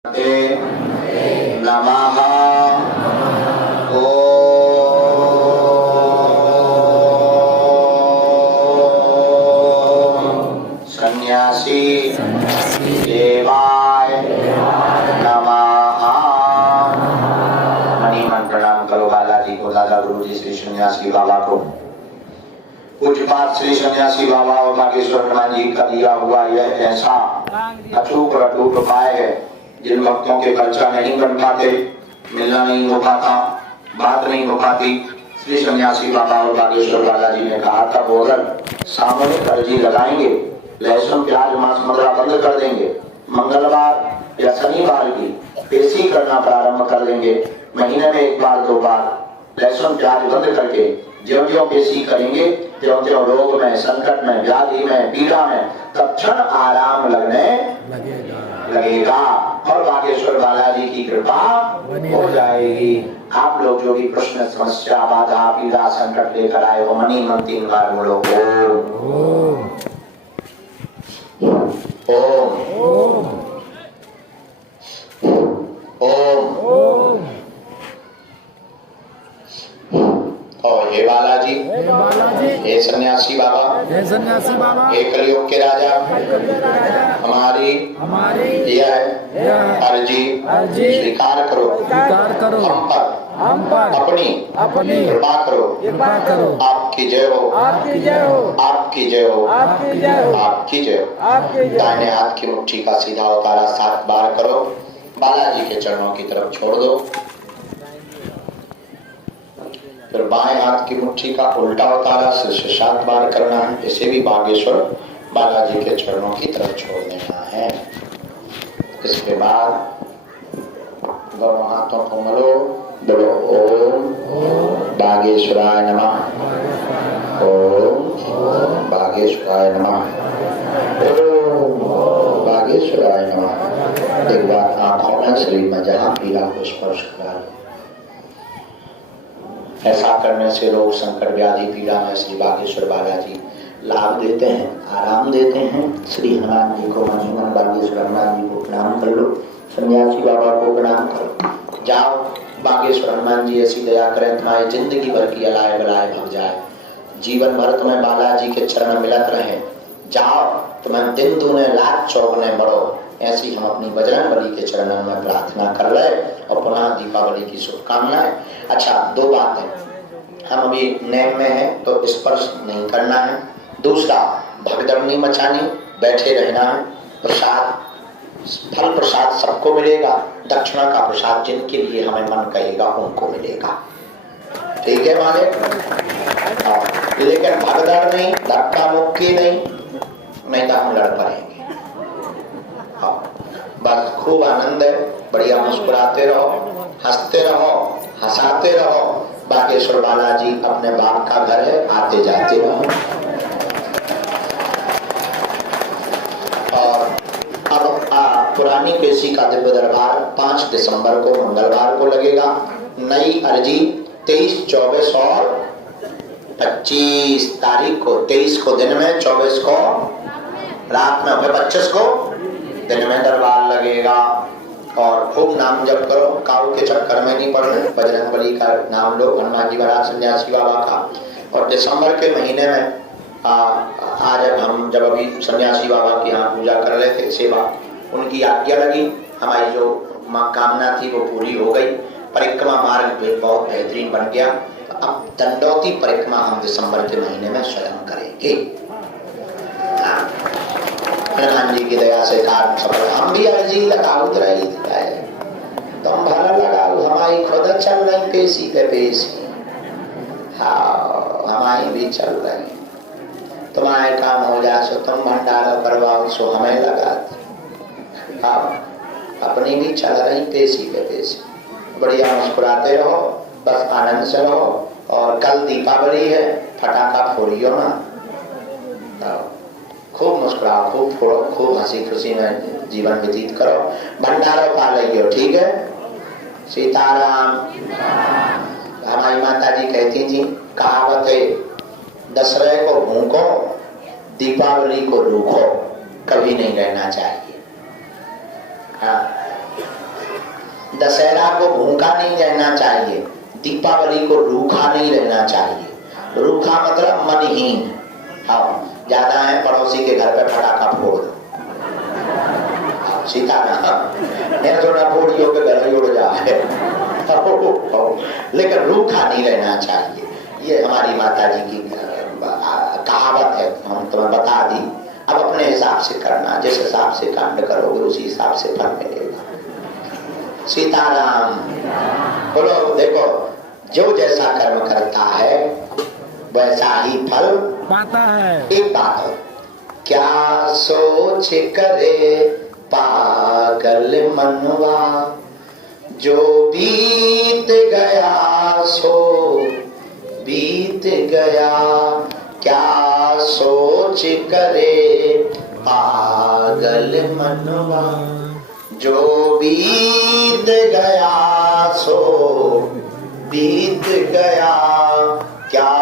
नमः। ओम सन्यासी देवाय नमः। मणि मन प्रणाम करो बालाजी को, दादा गुरु जी श्री सन्यासी बाबा को। पूज्यपाद श्री सन्यासी बाबा और बागेश्वर हनुमान जी का दिया हुआ यह ऐसा अचूक और अटूट उपाय है जिन भक्तों के खर्चा नहीं बन पाते, मिलना नहीं हो पाता, बात नहीं हो पाती। श्री सन्यासी बाबा और बागेश्वर बालाजी ने कहा था वो अगर सामूहिक अर्जी लगाएंगे, लहसुन प्याज मांस मदिरा बंद कर देंगे, मंगलवार या शनिवार की पेशी करना प्रारंभ कर देंगे, महीने में एक बार दो बार लहसुन प्याज बंद करके ज्यों ज्यों पेशी करेंगे त्यों त्यों रोग में, संकट में, व्याधि में, पीड़ा में तत्क्षण आराम लगने लगेगा और बागेश्वर बालाजी की कृपा हो जाएगी। आप लोग जो भी प्रश्न, समस्या, बाधा, पीड़ा, संकट लेकर आए हो, मनी मन 3 बार बोलो ओम ओम ओम ओम। और हे बालाजी, हे सन्यासी बाबा, हे कलयुग के राजा, हमारी यह अर्जी स्वीकार करो, हम पर अपनी कृपा करो। आपकी जय हो, आपकी जय हो, आपकी जय हो, आपकी जय हो। दाहिने हाथ की मुट्ठी का सीधा उतारा 7 बार करो, बालाजी के चरणों की तरफ छोड़ दो। फिर बाएं हाथ की मुट्ठी का उल्टा उतारा सिर से 7 बार करना है, इसे भी बागेश्वर बालाजी के चरणों की तरफ छोड़ देना है। इसके बाद दोनों हाथों को मलो, बोलो ओम बागेश्वराय नमः, ओम बागेश्वराय नमः, ओम बागेश्वराय नमः। एक बार आंखों में शरीर में जहाँ पीड़ा को स्पर्श करा लो। ऐसा करने से रोग, संकट, व्याधि, पीड़ा में श्री बागेश्वर बालाजी लाभ देते हैं, आराम देते हैं। श्री हनुमान जी को, मन बागेश्वर हनुमान जी को प्रणाम कर लो, सन्यासी बाबा को प्रणाम करो। जाओ, बागेश्वर हनुमान जी ऐसी दया करें तुम्हारी जिंदगी भर की अलाय बलाय भग जाए, जीवन भर तुम्हें बालाजी के चरण मिलत रहे। जाओ, तुम्हें दिन दूने लाख चौगुने बढ़ो, ऐसी हम अपनी बजरंग बली के चरणों में प्रार्थना कर रहे और पुनः दीपावली की शुभकामनाएं। अच्छा, 2 बातें, हम अभी नेम में हैं तो स्पर्श नहीं करना है। दूसरा, भगदड़ नहीं मचानी, बैठे रहना है। प्रसाद, फल प्रसाद सबको मिलेगा, दक्षिणा का प्रसाद जिनके लिए हमें मन कहेगा उनको मिलेगा। ठीक है मालिक? लेकिन भगदड़ नहीं, धक्का मुक्की नहीं तो हम लड़ पड़ेंगे। बस खूब आनंद है, बढ़िया मुस्कुराते रहो, हंसते रहो, हंसाते रहो। बागेश्वर बालाजी अपने बाप का घर है, आते जाते रहो। और अब पुरानी पेशी का दिव्य दरबार 5 दिसंबर को मंगलवार को लगेगा। नई अर्जी 23, 24 और 25 तारीख को, 23 को दिन में, 24 को रात में, 25 को दिन में दरबार लगेगा। और खूब नाम जप करो, काऊ के चक्कर में नहीं पड़ना, बजरंग बली का नाम लो, हनुमान जी महाराज, सन्यासी बाबा का। और दिसंबर के महीने में आज हम जब अभी सन्यासी बाबा की यहाँ पूजा कर रहे थे, सेवा, उनकी आज्ञा लगी, हमारी जो कामना थी वो पूरी हो गई। परिक्रमा मार्ग बहुत बेहतरीन बन गया। अब दंडौती परिक्रमा हम दिसंबर के महीने में स्वयं करेंगे। हनुमान जी की दया से काम सफल। हम भी अर्जी लगाओ रही तुम भला लगाओ, हमारी खुद चल रही पेशी पे पेशी। हाँ, हमारी भी चल रही, तुम्हारे काम हो जाए सो तुम भंडारा करवाओ सो हमें लगा। हाँ, अपनी भी चल रही पेशी पे पेशी। बढ़िया मुस्कुराते रहो, बस आनंद से रहो। और कल दीपावली है, फटाखा फोड़ियो ना, खूब मुस्कुराओ, खूब फोड़ो, खूब हंसी खुशी में जीवन व्यतीत करो, भंडारा पा लियो। ठीक है? सीताराम। हमारी माता जी कहती थी, कहावत है, दशहरे को भूखो, दीपावली को रूखो, कभी नहीं रहना चाहिए। हाँ, दशहरा को भूखा नहीं रहना चाहिए, दीपावली को रूखा नहीं रहना चाहिए। रूखा मतलब मनहीन। हाँ, ज्यादा है पड़ोसी के घर पे पटाखा फोड़ दो, सीताराम मैं थोड़ा फोड़ियों के घर ही उड़ जाए, लेकिन रूखा नहीं रहना चाहिए। ये हमारी माता जी की कहावत है, हम तुम्हें बता दी। अब अपने हिसाब से करना, जिस हिसाब से कांड करोगे उसी हिसाब से फल मिलेगा। सीताराम बोलो। देखो, जो जैसा कर्म करता है वैसा ही फल पाता है। एक बात है, क्या सोच करे पागल मनवा, जो बीत गया सो बीत गया। क्या सोच करे पागल मनवा, जो बीत गया सो बीत गया। क्या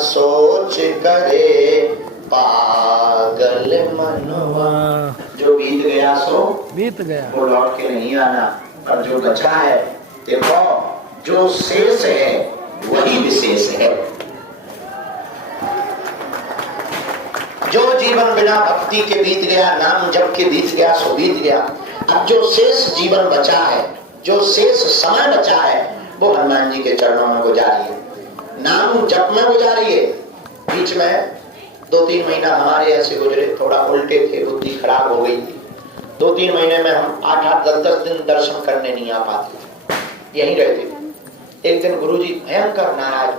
सोच करे पागल मनवा, जो बीत गया सो बीत गया, वो लौट के नहीं आना। और जो बचा है, देखो जो शेष है वही विशेष है। जो जीवन बिना भक्ति के बीत गया, नाम जप के बीत गया सो बीत गया। अब जो शेष जीवन बचा है, जो शेष समय बचा है, वो हनुमान जी के चरणों में गुजारिए, नाम जप में गुजारिए। बीच में 2-3 महीना हमारे ऐसे गुजरे, थोड़ा उल्टे थे, बुद्धि खराब हो गई थी। 2-3 महीने में हम 8-8, 10-10 दिन दर्शन करने नहीं आ पाते, यहीं रहते। एक दिन गुरुजी भयंकर नाराज,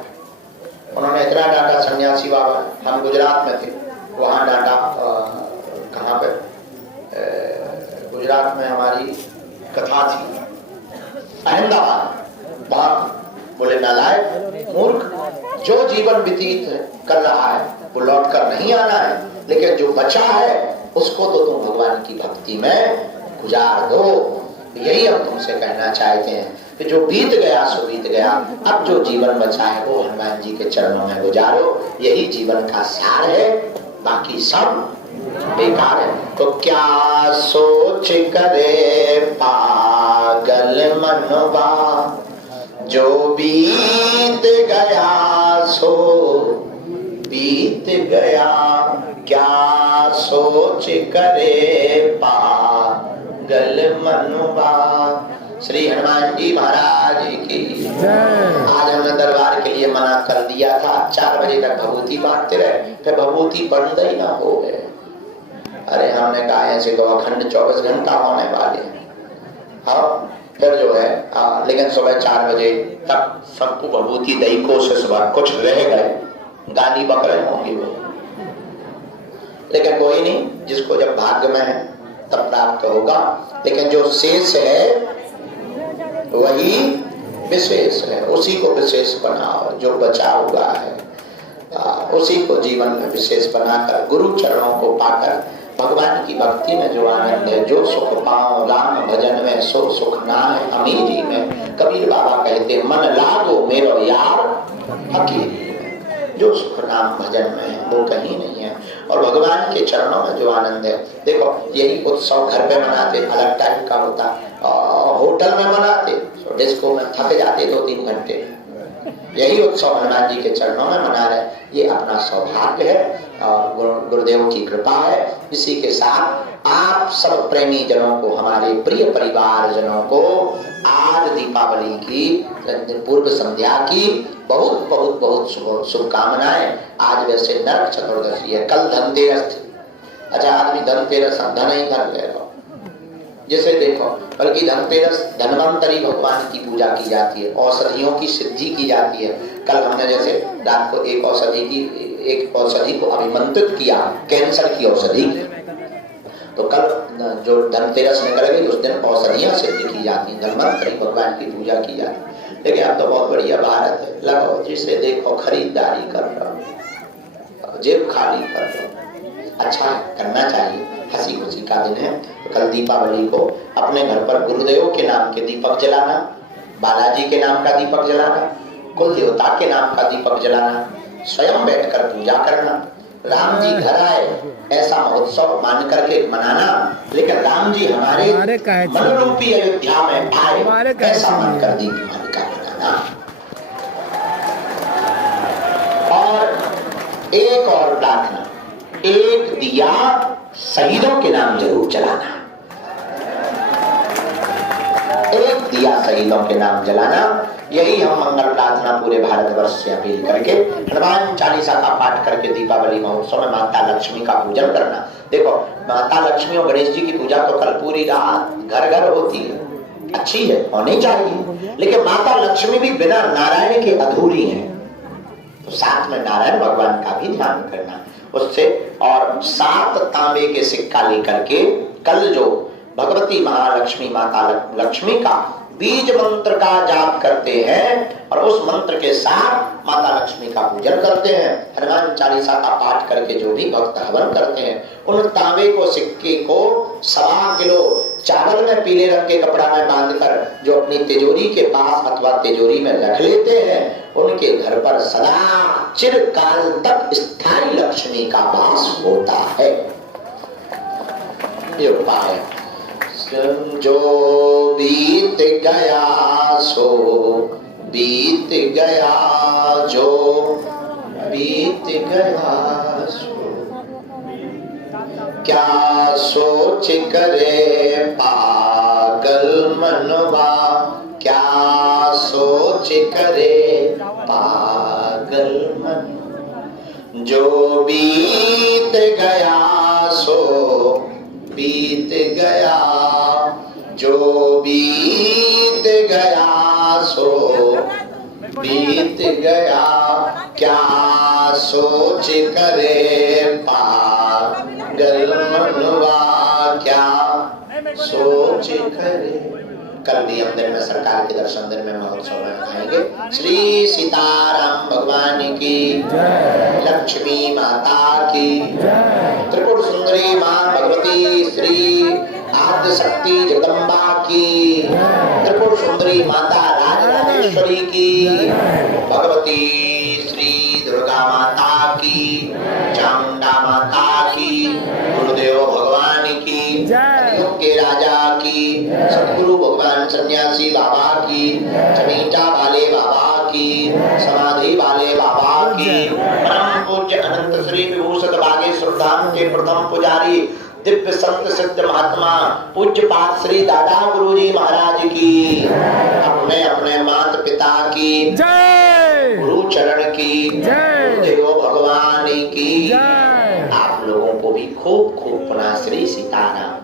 उन्होंने इतना डांटा, सन्यासी बाबा, हम गुजरात में थे, वहाँ डांटा। कहाँ पे? गुजरात में हमारी कथा थी, अहमदाबाद। वहाँ बोले, नालायक मूर्ख, जो जीवन व्यतीत कर रहा है वो लौट कर नहीं आना है, लेकिन जो बचा है उसको तो तुम भगवान की भक्ति में गुजार दो। यही हम तुमसे कहना चाहते हैं कि जो बीत गया सो बीत गया, अब जो जीवन बचा है वो हनुमान जी के चरणों में गुजारो। यही जीवन का सार है, बाकी सब बेकार है। तो क्या सोच करे पागल मनवा, जो बीत गया सो बीत गया। क्या सोच करे पागल मनवा। श्री हनुमान जी महाराज की। आज हमने दरबार के लिए मना कर दिया था, 4 बजे तक भभूति बांटते रहे, फिर भभूति बंद ही ना हो गए। अरे हमने कहा ऐसे तो अखंड 24 घंटा होने वाले। हाँ, फिर जो है लेकिन सुबह 4 बजे तक सबको भभूति दैको से सुबह कुछ रह गए, गाली बकरे होंगे वो, लेकिन कोई नहीं, जिसको जब भाग्य में है तब प्राप्त होगा। लेकिन जो शेष है वही विशेष है, उसी को विशेष बनाओ। जो बचा हुआ है उसी को जीवन में विशेष बनाकर, गुरु चरणों को पाकर, भगवान की भक्ति में जो आनंद है, जो सुख पाओ राम भजन में सो सुख ना है अमीर जी में। कबीर बाबा कहते, मन लागो मेरो यार हकीर। जो सुख नाम भजन में है वो कहीं नहीं है। और भगवान के चरणों में जो आनंद है, देखो यही उत्सव घर पे मनाते अलग टाइप का होता, होटल में मनाते, डिस्को में थक जाते 2-3 घंटे। यही उत्सव हनुमान जी के चरणों में मना रहे, ये अपना सौभाग्य है और गुरुदेव की कृपा है। इसी के साथ आप सब प्रेमी जनों को, हमारे प्रिय परिवार जनों को आज दीपावली की पूर्व संध्या की बहुत बहुत बहुत शुभकामनाएं। आज वैसे नरक चतुर्दशी है, कल धनतेरस थी। अच्छा, आदमी धनतेरस धन ही धन ले लो, जैसे देखो, बल्कि धनतेरस धन्वंतरी भगवान की पूजा की जाती है, औषधियों की सिद्धि की जाती है। कल हमने जैसे रात को एक औषधि को अभिमंत्रित किया, कैंसर की औषधि। तो कल जो धनतेरस निकल गई उस दिन औषधियां सिद्ध की जाती, धन्वंतरी भगवान की पूजा की जाती। लेकिन अब तो बहुत बढ़िया भारत है, लगाओ जिसे देखो खरीदारी कर रहा, जेब खाली कर रहा। अच्छा करना चाहिए, हंसी खुशी का दिन है। तो कल दीपावली को अपने घर पर गुरुदेव के नाम के दीपक जलाना, बालाजी के नाम का दीपक जलाना, कुल देवता के नाम का दीपक जलाना, स्वयं बैठकर पूजा करना, राम जी घर आए ऐसा महोत्सव मान करके मनाना, लेकिन राम जी हमारे मन रूपी अयोध्या में आए ऐसा मानकर दीपमालिका मनाना। और एक और प्रार्थना, एक दिया शहीदों के नाम जरूर जलाना, एक दिया शहीदों के नाम जलाना। यही हम मंगल प्रार्थना पूरे भारतवर्ष से अपील करके हनुमान चालीसा का पाठ करके दीपावली महोत्सव में माता लक्ष्मी का पूजन करना। देखो माता लक्ष्मी और गणेश जी की पूजा तो कल पूरी रात घर घर होती है, अच्छी है, होनी चाहिए, लेकिन माता लक्ष्मी भी बिना नारायण के अधूरी है, तो साथ में नारायण भगवान का भी ध्यान करना उससे। और 7 तांबे के सिक्का लेकर के कल जो भगवती महालक्ष्मी माता लक्ष्मी का बीज मंत्र का जाप करते हैं और उस मंत्र के साथ माता लक्ष्मी का पूजन करते हैं, हनुमान चालीसा का पाठ करके जो भी भक्त हवन करते हैं, उन तांबे को सिक्के को 1.25 किलो चावल में पीले रंग के कपड़ा में बांधकर जो अपनी तिजोरी के पास अथवा तिजोरी में रख लेते हैं, उनके घर पर सदा चिरकाल तक स्थायी लक्ष्मी का वास होता है। ये उपाय जो बीत गया सो बीत गया, जो बीत गया सो क्या सोच करे पागल मनवा, क्या सोच करे पागल मन। जो बीत गया सो बीत गया, जो बीत गया सो बीत गया, क्या सोच करे पागल मनवा, क्या सोच करे। कल भी हम दिन में सरकार के दर्शन दिन में महोत्सव में आएंगे। श्री सीताराम भगवान की जय, लक्ष्मी माता की जय, त्रिपुर सुंदरी मां भगवती श्री आद्य शक्ति जगदम्बा की, त्रिपुर सुंदरी माता राजराजेश्वरी की, भगवती श्री दुर्गा माता की, चामुंडा माता की, गुरुदेव भगवान की, कलियुग के राजा की, सतगुरु भगवान सन्यासी बाबा की, चमीटा वाले बाबा की, समाधि वाले बाबा की, परम पूज्य अनंत श्री विभूषित बागेश्वर धाम के प्रथम पुजारी दिव्य संत सिद्ध महात्मा पूज्य पाठ श्री दादा गुरुजी महाराज की, अपने अपने माता पिता की जय, गुरु चरण की जय, देव भगवान की जय। आप लोगों को भी खूब खूब पुनः श्री सीताराम।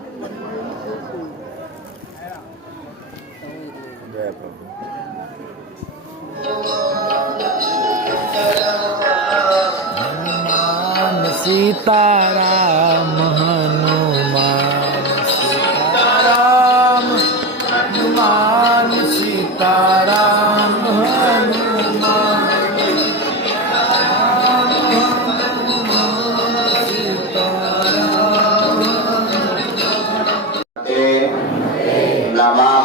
सीताराम हनुमान सीताराम हनुमान सीताराम हनुमान नमः